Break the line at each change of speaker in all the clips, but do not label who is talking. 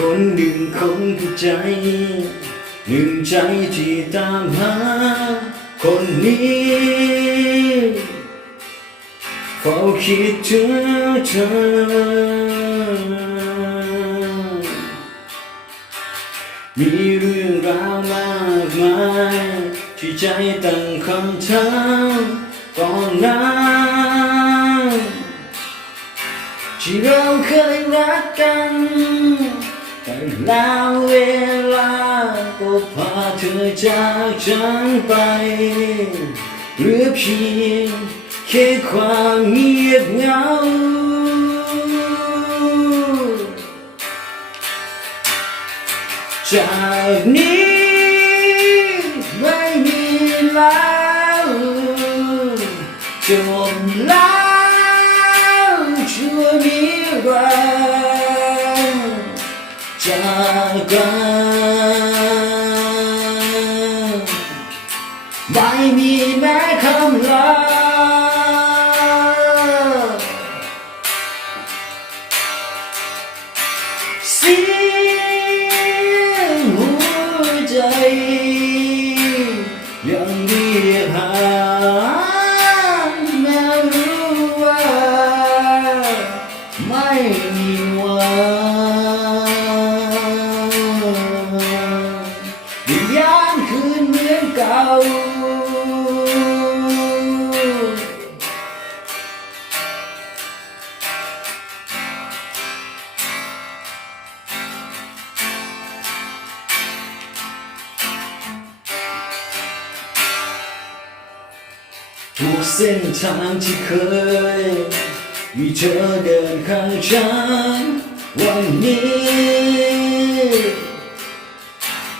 คนหนึ่งคนคือใจ หนึ่งใจที่ตามหา คนนี้เฝ้าคิดถึงเธอ มีเรื่องราวมากมาย ที่ใจตั้งคำถามก่อนนั้นที่เราเคยรักกัน แล้วเวลาก็พาเธอจากฉันไปหลือเพียงแค่ความเงียบเหงา จากนี้ไม่มีแล้วจบแล้วชั่วนิรันดร์ จากกันไม่มีแม้คำลา ทุกเส้นทางที่เคย มีเธอเดินข้างฉันวันนี้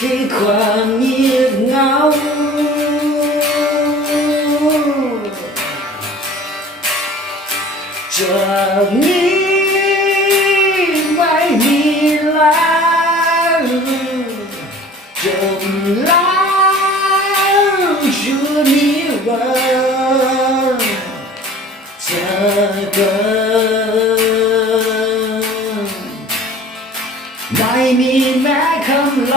คืนที่ความว่างเปล่าข้างาก็พาเธอจากฉันไปเหลือเพียงแค่ความเงียบเงา จากนี้ไม่มีแล้วจบแล้วชั่วนิรันดร์จากกันไม่มีแม้คำ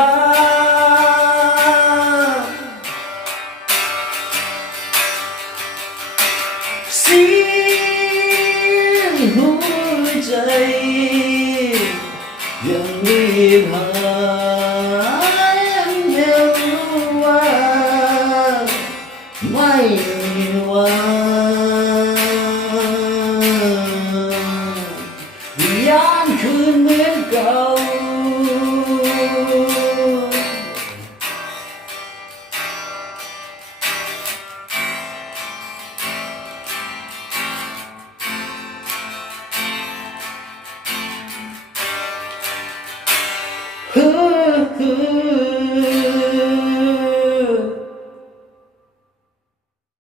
สียงหัวใจ ยังเรียกหายังรู้ว่า ไม่มีวันวิญญาณคืนเหมือน Ooh, ooh.